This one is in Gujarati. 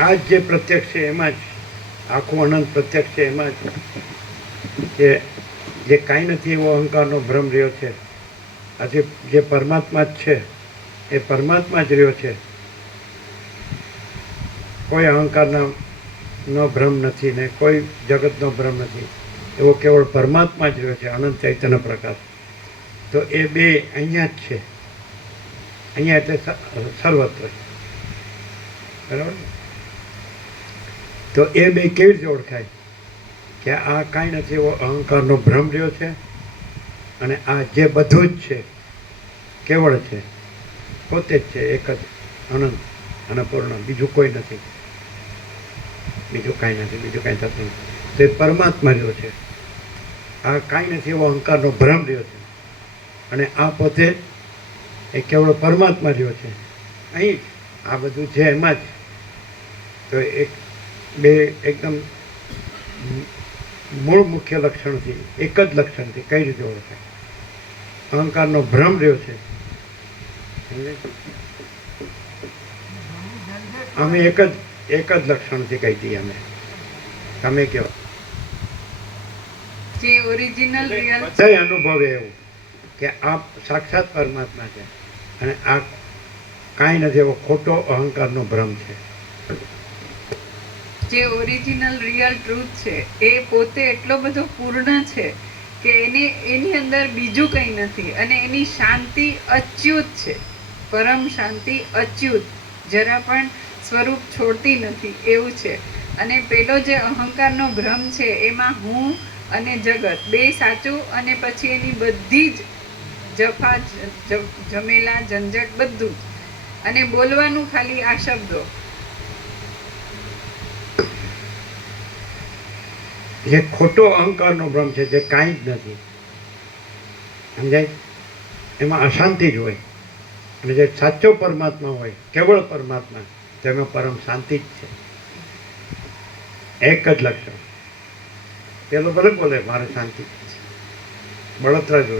આ જે પ્રત્યક્ષ છે એમાં જ, આખું અનંત પ્રત્યક્ષ છે એમાં જ, કે જે કાંઈ નથી એવો અહંકારનો ભ્રમ રહ્યો છે. આજે જે પરમાત્મા જ છે, એ પરમાત્મા જ રહ્યો છે. કોઈ અહંકારના નો ભ્રમ નથી ને કોઈ જગતનો ભ્રમ નથી. એવો કેવળ પરમાત્મા જ રહ્યો છે, અનંત ચૈતન્ય પ્રકાશ. તો એ બે અહીંયા જ છે. અહીંયા એટલે સર્વત્ર બરાબર? તો એ બે કેવી રીતે ઓળખાય? કે આ કાંઈ નથી, એવો અહંકારનો ભ્રમ રહ્યો છે અને આ જે બધું જ છે, કેવળ છે, પોતે જ છે, એક જ અનંત અને પૂર્ણ, બીજું કોઈ નથી. બીજું કાંઈ નથી, બીજું કાંઈ થતું નથી. તો એ પરમાત્મા રહ્યો છે. આ કાંઈ નથી, એવો અહંકારનો ભ્રમ રહ્યો છે. અને આ પોતે એ કેવળ પરમાત્મા રહ્યો છે. અહીં આ બધું છે, એમાં જ. તો એક બે એકદમ મૂળ મુખ્ય લક્ષણથી એક જ લક્ષણથી કઈ રીતે ઓળખાય? અહંકારનો ભ્રમ રહ્યો છે. અમે એક જ એક જ લક્ષણથી કહી દઈએ અમે. તમે કહો. જે ઓરિજિનલ રિયલ બધાય અનુભવે એવું કે આ સાક્ષાત પરમાત્મા છે અને આ કાંઈ નથી એવો ખોટો અહંકારનો ભ્રમ છે. જે ઓરિજિનલ રિયલ ટ્રુથ છે, એ પોતે એટલો બધો પૂર્ણ છે કે એને, એની અંદર બીજું કંઈ નથી. અને એની શાંતિ અચ્યુત છે. પરમ શાંતિ અચ્યુત. જરા પણ સ્વરૂપ છોડતી નથી, એવું છે. અને પેલો જે અહંકારનો ભ્રમ છે, એમાં હું અને જગત, બે સાચું અને પછી એની બધી જ જફા જમેલા, ઝંઝટ બધું અને બોલવાનું ખાલી આ શબ્દો. જે ખોટો અહંકારનો ભ્રમ છે, જે કાંઈ જ નથી. સમજાય? એમાં અશાંતિ જ હોય. અને જે સાચો પરમાત્મા હોય, કેવળ પરમાત્મા, તેમાં પરમ શાંતિ જ છે. એક જ લક્ષણ. પેલો ભલે બોલે, મારે શાંતિ. બળતરા જ